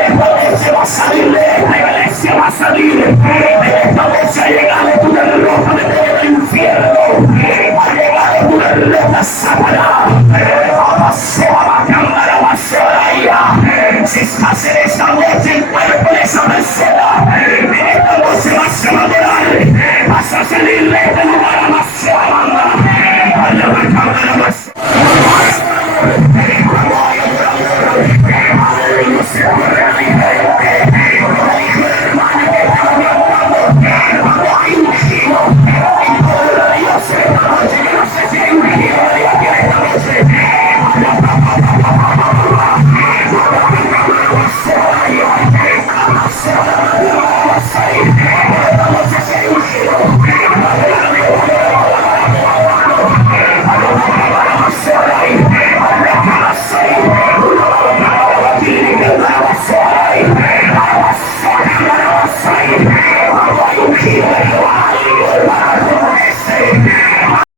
esta noche va a salir, la iglesia va a salir, esta noche ha llegado tu derrota del infierno, ha llegado tu derrota, Satanás. Si estás en esta noche en cuerpo de esa persona, en esta noche vas a abandonar